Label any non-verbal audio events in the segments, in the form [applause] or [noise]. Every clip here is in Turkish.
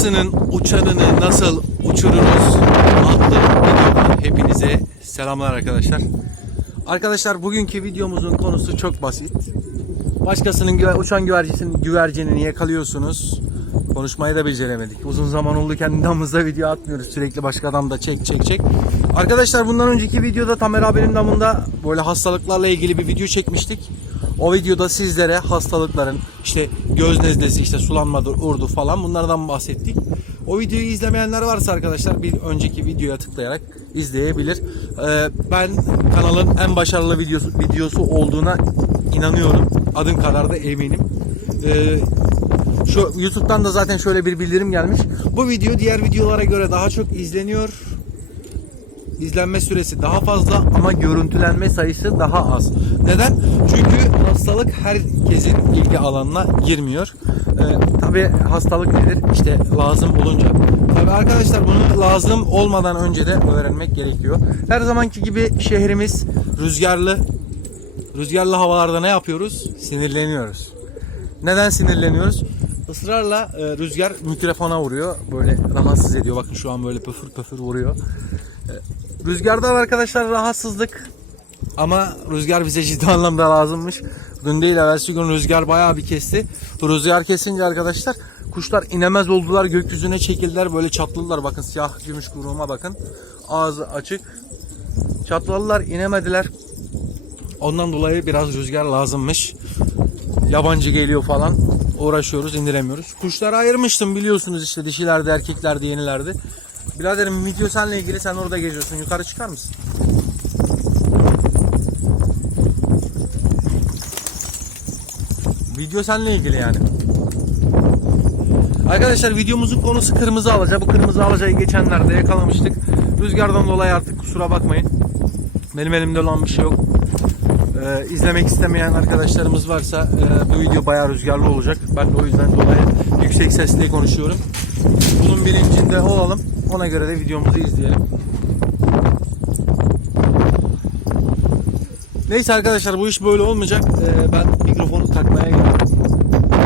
Başkasının uçanını nasıl uçururuz adlı videodan hepinize selamlar arkadaşlar. Arkadaşlar bugünkü videomuzun konusu çok basit. Başkasının güver- uçan güvercinin güvercinini yakalıyorsunuz. Konuşmayı da beceremedik. Uzun zaman oldu kendi damımızda video atmıyoruz. Sürekli başka adam da çek çek çek. Arkadaşlar bundan önceki videoda Tamer abinin damında böyle hastalıklarla ilgili bir video çekmiştik. O videoda sizlere hastalıkların işte göz nezlesi işte sulanmadır, urdu falan bunlardan bahsettik. O videoyu izlemeyenler varsa arkadaşlar bir önceki videoya tıklayarak izleyebilir. Ee, ben kanalın en başarılı videosu, videosu olduğuna inanıyorum. Adım kadar da eminim. Ee, şu YouTube'dan da zaten şöyle bir bildirim gelmiş. Bu video diğer videolara göre daha çok izleniyor. İzlenme süresi daha fazla ama görüntülenme sayısı daha az. Neden? Çünkü hastalık herkesin ilgi alanına girmiyor. Ee, Tabi hastalık nedir? İşte lazım olunca. Tabi arkadaşlar bunu lazım olmadan önce de öğrenmek gerekiyor. Her zamanki gibi şehrimiz rüzgarlı. Rüzgarlı havalarda ne yapıyoruz? Sinirleniyoruz. Neden sinirleniyoruz? Israrla e, rüzgar mikrofona vuruyor. Böyle rahatsız ediyor. Bakın şu an böyle pöfür pöfür vuruyor. E, rüzgardan arkadaşlar rahatsızlık. Ama rüzgar bize ciddi anlamda lazımmış. Dün değil evvelsi gün rüzgar bayağı bir kesti. Rüzgar kesince arkadaşlar kuşlar inemez oldular. Gökyüzüne çekildiler. Böyle çatladılar. Bakın siyah gümüş kuyruğuma bakın. Ağzı açık. Çatladılar inemediler. Ondan dolayı biraz rüzgar lazımmış yabancı geliyor falan uğraşıyoruz indiremiyoruz. Kuşları ayırmıştım biliyorsunuz işte dişilerde erkeklerde yenilerde. Biraderim video seninle ilgili sen orada geziyorsun yukarı çıkar mısın? Video seninle ilgili yani. Arkadaşlar videomuzun konusu kırmızı alaca. Bu kırmızı alacayı geçenlerde yakalamıştık. Rüzgardan dolayı artık kusura bakmayın. Benim elimde olan bir şey yok. Ee, izlemek istemeyen arkadaşlarımız varsa e, bu video bayağı rüzgarlı olacak. Ben de o yüzden dolayı yüksek sesle konuşuyorum. Bunun bilincinde olalım. Ona göre de videomuzu izleyelim. Neyse arkadaşlar bu iş böyle olmayacak. Ee, ben mikrofonu takmaya geldim.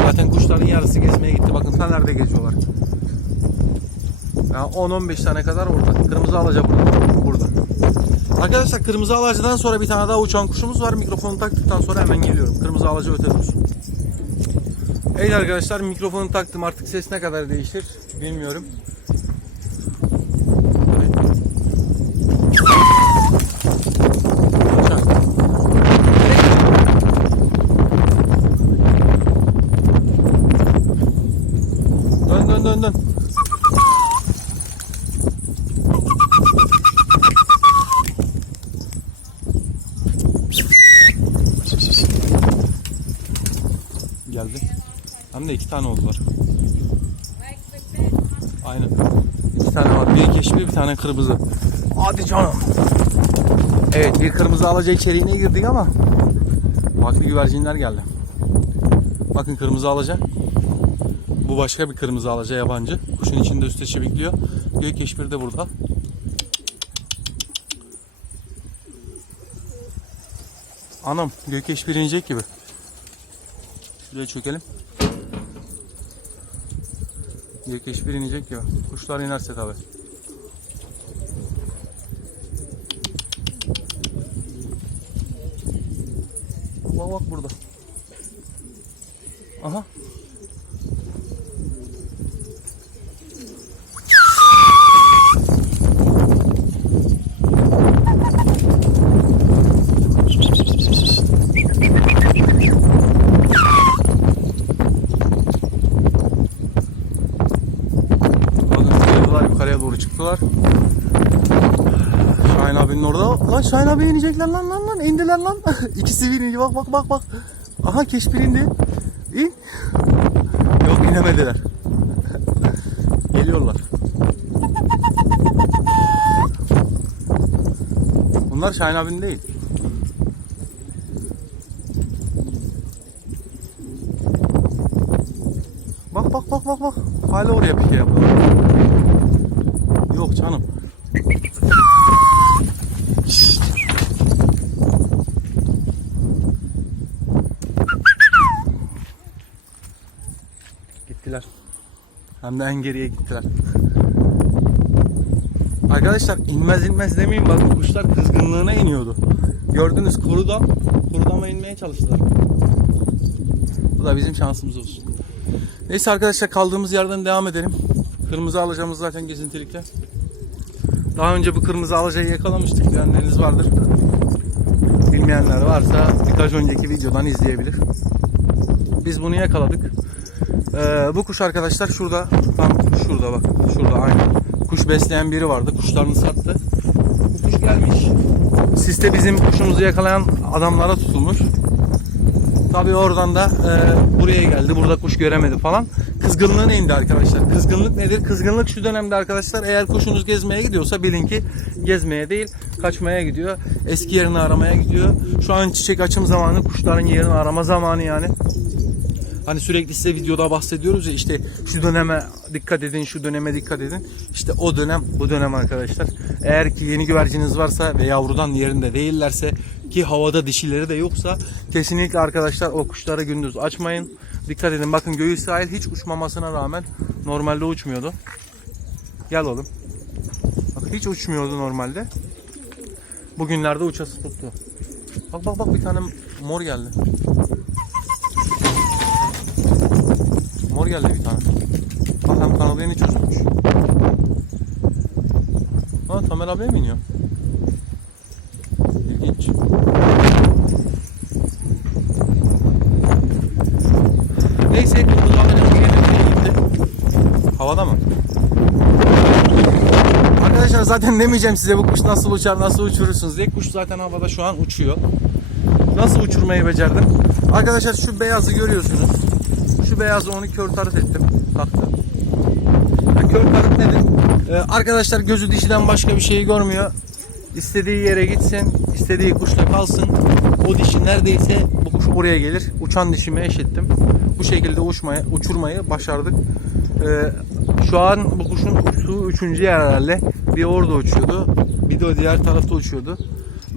Zaten kuşların yarısı gezmeye gitti. Bakın ta nerede geziyorlar. Yani 10-15 tane kadar orada. Kırmızı alacak burada. Arkadaşlar kırmızı alacıdan sonra bir tane daha uçan kuşumuz var. Mikrofonu taktıktan sonra hemen geliyorum. Kırmızı alacı öte dursun. Evet arkadaşlar mikrofonu taktım. Artık ses ne kadar değişir bilmiyorum. Uçan. Dön dön dön dön. Geldi. Hem de iki tane oldular. Aynen. İki tane var. Bir keşfi bir tane kırmızı. Hadi canım. Evet bir kırmızı alaca içeriğine girdik ama farklı güvercinler geldi. Bakın kırmızı alaca. Bu başka bir kırmızı alaca yabancı. Kuşun içinde üstte çevikliyor. Gök keşfir de burada. Anam gök keşfir inecek gibi. Şuraya çökelim. Gökeş bir inecek ya. Kuşlar inerse tabi. Bak bak burada. Aha. Bakın sayıldılar yukarıya doğru çıktılar. Şahin abinin orada. Lan Şahin abi inecekler lan lan lan. indiler lan. [laughs] İkisi bir indi. Bak bak bak bak. Aha keşfir indi. İn. Yok inemediler. [laughs] Geliyorlar. Bunlar Şahin abinin değil. Bak bak bak bak bak. Hala oraya pike yapıyorlar. Yok canım. Gittiler. Hem de en geriye gittiler. Arkadaşlar inmez inmez demeyin bakın kuşlar kızgınlığına iniyordu. Gördünüz kurudam, kurudama inmeye çalıştılar. Bu da bizim şansımız olsun. Neyse arkadaşlar kaldığımız yerden devam edelim. Kırmızı alacağımız zaten gezintilikte. Daha önce bu kırmızı alacayı yakalamıştık. Bilenleriniz vardır. Bilmeyenler varsa birkaç önceki videodan izleyebilir. Biz bunu yakaladık. Ee, bu kuş arkadaşlar şurada tam şurada bak şurada aynı. Kuş besleyen biri vardı. Kuşlarını sattı. Bu kuş gelmiş. Siste bizim kuşumuzu yakalayan adamlara tutulmuş. Tabii oradan da e, buraya geldi. Burada kuş göremedi falan. Kızgınlığına indi arkadaşlar. Kızgınlık nedir? Kızgınlık şu dönemde arkadaşlar eğer kuşunuz gezmeye gidiyorsa bilin ki gezmeye değil kaçmaya gidiyor. Eski yerini aramaya gidiyor. Şu an çiçek açım zamanı kuşların yerini arama zamanı yani. Hani sürekli size videoda bahsediyoruz ya işte şu döneme dikkat edin, şu döneme dikkat edin. İşte o dönem bu dönem arkadaşlar. Eğer ki yeni güverciniz varsa ve yavrudan yerinde değillerse ki havada dişileri de yoksa kesinlikle arkadaşlar o kuşları gündüz açmayın. Dikkat edin bakın göğü sahil hiç uçmamasına rağmen normalde uçmuyordu. Gel oğlum. Bak hiç uçmuyordu normalde. Bugünlerde uçası tuttu. Bak bak bak bir tane mor geldi. Mor geldi bir tane. Bak hem kanadı yeni çözülmüş. Ha Tamer abiye mi iniyor? İlginç. Neyse yine nereye gitti? Havada mı? Arkadaşlar zaten demeyeceğim size bu kuş nasıl uçar, nasıl uçurursunuz diye. Kuş zaten havada şu an uçuyor. Nasıl uçurmayı becerdim? Arkadaşlar şu beyazı görüyorsunuz. Şu beyazı onu kör tarif ettim. Taktı. Yani kör tarif nedir? Ee, arkadaşlar gözü dişiden başka bir şeyi görmüyor. İstediği yere gitsin, istediği kuşla kalsın. O dişi neredeyse bu kuş oraya gelir. Uçan dişimi eşittim. Bu şekilde uçmayı, uçurmayı başardık. Ee, şu an bu kuşun uçtuğu üçüncü yer herhalde. Bir orada uçuyordu, bir de o diğer tarafta uçuyordu.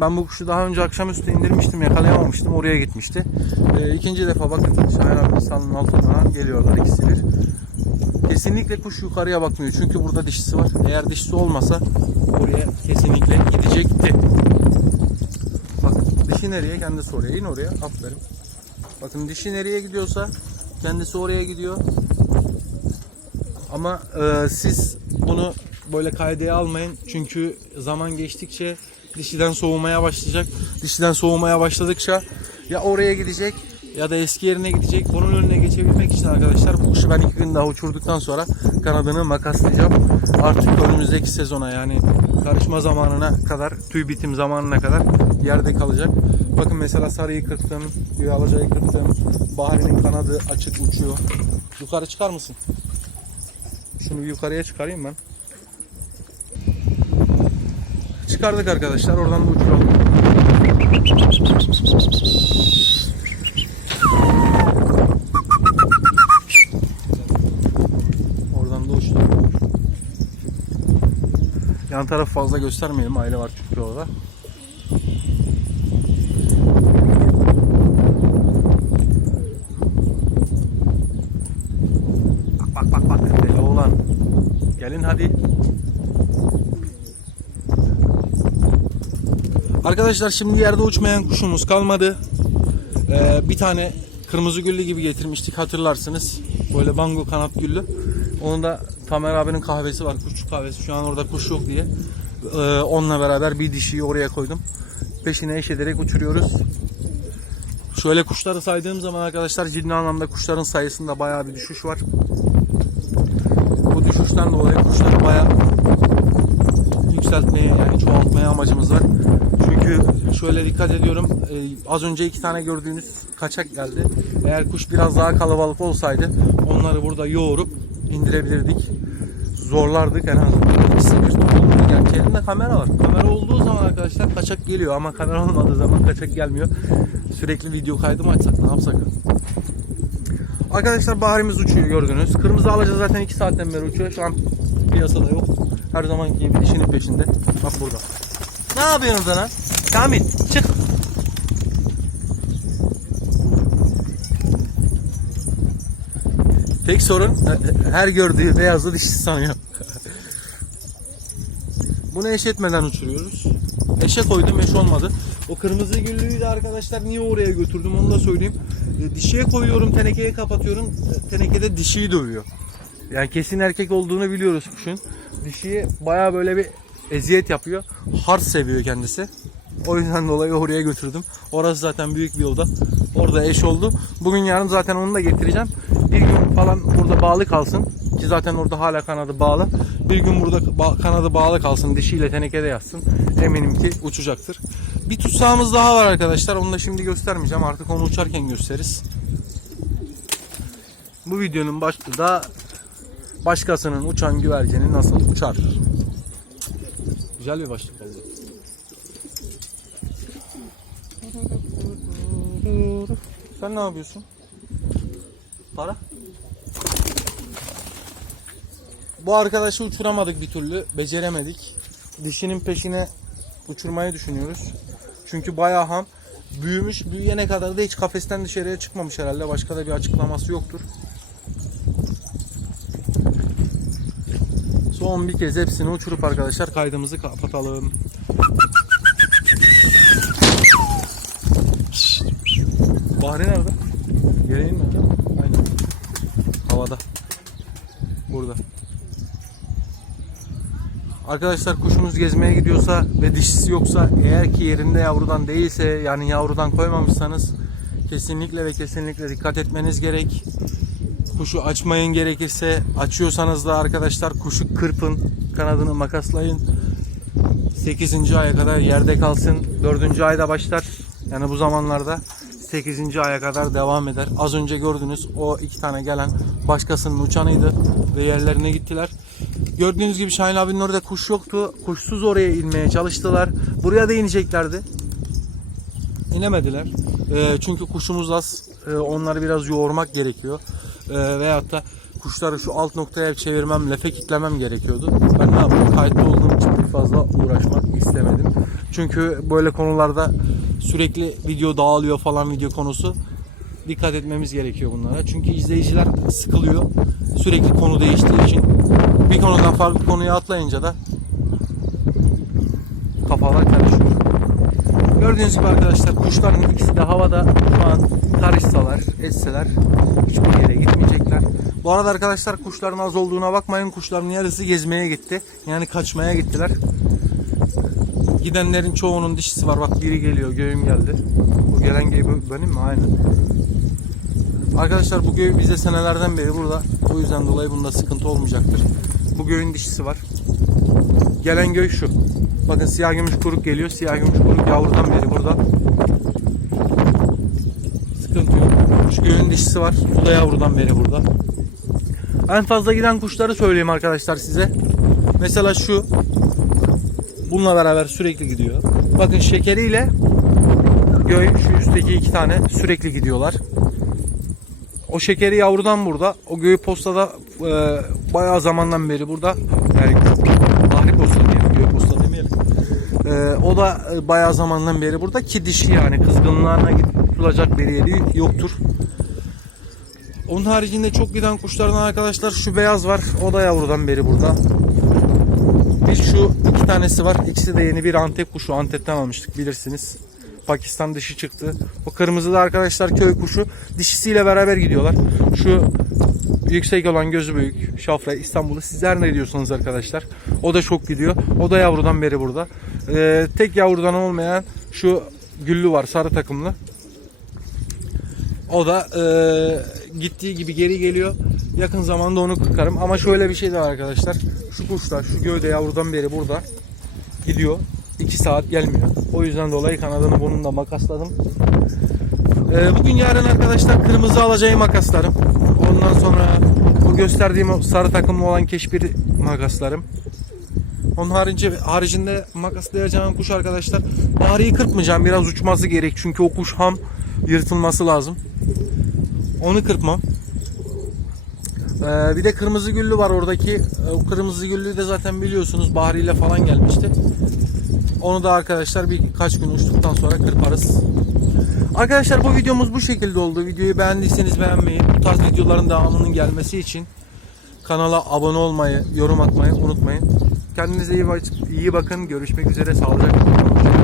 Ben bu kuşu daha önce akşamüstü indirmiştim, yakalayamamıştım. Oraya gitmişti. Ee, ikinci defa bakın Şahin abi altından geliyorlar ikisi. Kesinlikle kuş yukarıya bakmıyor. Çünkü burada dişisi var. Eğer dişisi olmasa oraya kesinlikle gidecekti. Bak dişi nereye? Kendisi oraya. İn oraya. Aferin. Bakın dişi nereye gidiyorsa kendisi oraya gidiyor. Ama e, siz bunu böyle kaydeye almayın. Çünkü zaman geçtikçe dişiden soğumaya başlayacak. Dişiden soğumaya başladıkça ya oraya gidecek ya da eski yerine gidecek. Bunun önüne geçebilmek için arkadaşlar bu kuşu ben iki gün daha uçurduktan sonra kanadını makaslayacağım. Artık önümüzdeki sezona yani karışma zamanına kadar, tüy bitim zamanına kadar yerde kalacak. Bakın mesela sarıyı kırptım, bir alacayı. Bahri'nin kanadı açık uçuyor. Yukarı çıkar mısın? Şunu yukarıya çıkarayım ben. Çıkardık arkadaşlar. Oradan da uçuralım. Oradan da uçtu. Yan taraf fazla göstermeyelim. Aile var çünkü orada. Bak bak bak bak. Deli oğlan. Gelin hadi. Arkadaşlar şimdi yerde uçmayan kuşumuz kalmadı. Ee, bir tane kırmızı güllü gibi getirmiştik hatırlarsınız. Böyle bango kanat güllü. Onun da Tamer abinin kahvesi var. Kuş kahvesi. Şu an orada kuş yok diye. Ee, onunla beraber bir dişiyi oraya koydum. Peşine eş ederek uçuruyoruz. Şöyle kuşları saydığım zaman arkadaşlar ciddi anlamda kuşların sayısında bayağı bir düşüş var. Bu düşüşten dolayı kuşları bayağı yükseltmeye yani çoğaltmaya amacımız var. Çünkü şöyle dikkat ediyorum e, az önce iki tane gördüğünüz kaçak geldi. Eğer kuş biraz daha kalabalık olsaydı onları burada yoğurup indirebilirdik. Zorlardık en azından. İkisi bir. Yani elinde kamera var. Kamera olduğu zaman arkadaşlar kaçak geliyor ama kamera olmadığı zaman kaçak gelmiyor. Sürekli video kaydı mı açsak ne yapsak? Arkadaşlar baharımız uçuyor gördünüz. Kırmızı alaca zaten 2 saatten beri uçuyor. Şu an piyasada yok. Her zamanki gibi dişinin peşinde. Bak burada. Ne yapıyorsun sana? Kamil çık. Tek sorun e, her gördüğü beyazı dişi sanıyor. Bunu eş etmeden uçuruyoruz. Eşe koydum eş olmadı. O kırmızı güllüyü de arkadaşlar niye oraya götürdüm onu da söyleyeyim. E, Dişiye koyuyorum tenekeye kapatıyorum. E, Tenekede dişiyi dövüyor. Yani kesin erkek olduğunu biliyoruz kuşun. Dişiyi baya böyle bir eziyet yapıyor. Hard seviyor kendisi. O yüzden dolayı oraya götürdüm. Orası zaten büyük bir oda. Orada eş oldu. Bugün yarın zaten onu da getireceğim. Bir gün falan burada bağlı kalsın. Ki zaten orada hala kanadı bağlı. Bir gün burada kanadı bağlı kalsın. Dişiyle tenekede yatsın. Eminim ki uçacaktır. Bir tutsağımız daha var arkadaşlar. Onu da şimdi göstermeyeceğim. Artık onu uçarken gösteririz. Bu videonun başlığı da başkasının uçan güvercini nasıl uçar? Güzel bir başlık oldu. Sen ne yapıyorsun? Para? Bu arkadaşı uçuramadık bir türlü. Beceremedik. Dişinin peşine uçurmayı düşünüyoruz. Çünkü bayağı ham. Büyümüş. Büyüyene kadar da hiç kafesten dışarıya çıkmamış herhalde. Başka da bir açıklaması yoktur. Son bir kez hepsini uçurup arkadaşlar kaydımızı kapatalım. Bahri nerede? Geleyim mi? Aynen. Havada. Burada. Arkadaşlar kuşumuz gezmeye gidiyorsa ve dişisi yoksa eğer ki yerinde yavrudan değilse yani yavrudan koymamışsanız kesinlikle ve kesinlikle dikkat etmeniz gerek. Kuşu açmayın gerekirse açıyorsanız da arkadaşlar kuşu kırpın kanadını makaslayın 8. aya kadar yerde kalsın 4. ayda başlar yani bu zamanlarda 8. aya kadar devam eder az önce gördünüz o iki tane gelen başkasının uçanıydı ve yerlerine gittiler gördüğünüz gibi Şahin abinin orada kuş yoktu kuşsuz oraya inmeye çalıştılar buraya da ineceklerdi inemediler. Ee, çünkü kuşumuz az. Ee, onları biraz yoğurmak gerekiyor. Ee, veyahut da kuşları şu alt noktaya çevirmem, lefe kitlemem gerekiyordu. Ben ne yaptım? Kayıtlı olduğum için bir fazla uğraşmak istemedim. Çünkü böyle konularda sürekli video dağılıyor falan video konusu. Dikkat etmemiz gerekiyor bunlara. Çünkü izleyiciler sıkılıyor. Sürekli konu değiştiği için. Bir konudan farklı konuya atlayınca da kafalar karışıyor. Gördüğünüz gibi arkadaşlar kuşların ikisi de havada şu an karışsalar, etseler hiçbir yere gitmeyecekler. Bu arada arkadaşlar kuşların az olduğuna bakmayın. Kuşların yarısı gezmeye gitti. Yani kaçmaya gittiler. Gidenlerin çoğunun dişisi var. Bak biri geliyor. Göğüm geldi. Bu gelen göğü benim mi? Aynen. Arkadaşlar bu göğü bize senelerden beri burada. O yüzden dolayı bunda sıkıntı olmayacaktır. Bu göğün dişisi var. Gelen göğü şu. Bakın siyah gümüş kuruk geliyor. Siyah gümüş kuruk yavrudan beri burada. Sıkıntı yok. Şu göğün dişisi var. Bu da yavrudan beri burada. En fazla giden kuşları söyleyeyim arkadaşlar size. Mesela şu. Bununla beraber sürekli gidiyor. Bakın şekeriyle göğü şu üstteki iki tane sürekli gidiyorlar. O şekeri yavrudan burada. O göğü postada e, bayağı zamandan beri burada. O da e, bayağı zamandan beri burada ki dişi yani kızgınlığına tutulacak bir yeri yoktur. Onun haricinde çok giden kuşlardan arkadaşlar şu beyaz var. O da yavrudan beri burada. Bir şu iki tanesi var. İkisi de yeni bir Antep kuşu. Antep'ten almıştık bilirsiniz. Pakistan dişi çıktı. O kırmızı da arkadaşlar köy kuşu. Dişisiyle beraber gidiyorlar. Şu yüksek olan gözü büyük. Şafra İstanbul'u sizler ne diyorsunuz arkadaşlar? O da çok gidiyor. O da yavrudan beri burada. Ee, tek yavrudan olmayan şu güllü var sarı takımlı. O da e, gittiği gibi geri geliyor. Yakın zamanda onu kırkarım. Ama şöyle bir şey de var arkadaşlar. Şu kuşlar şu gövde yavrudan beri burada gidiyor. 2 saat gelmiyor. O yüzden dolayı kanadını bunun da makasladım. E, bugün yarın arkadaşlar kırmızı alacağım makaslarım. Ondan sonra bu gösterdiğim sarı takımlı olan keşbir makaslarım. Onun harici, haricinde makaslayacağım kuş arkadaşlar. Bahriyi kırpmayacağım. Biraz uçması gerek. Çünkü o kuş ham yırtılması lazım. Onu kırpmam. Ee, bir de kırmızı güllü var oradaki. Ee, O kırmızı güllü de zaten biliyorsunuz Bahri ile falan gelmişti. Onu da arkadaşlar birkaç gün uçtuktan sonra kırparız. Arkadaşlar bu videomuz bu şekilde oldu. Videoyu beğendiyseniz beğenmeyi, bu tarz videoların devamının gelmesi için kanala abone olmayı, yorum atmayı unutmayın. Kendinize iyi, iyi bakın. Görüşmek üzere. Sağlıcakla kalın.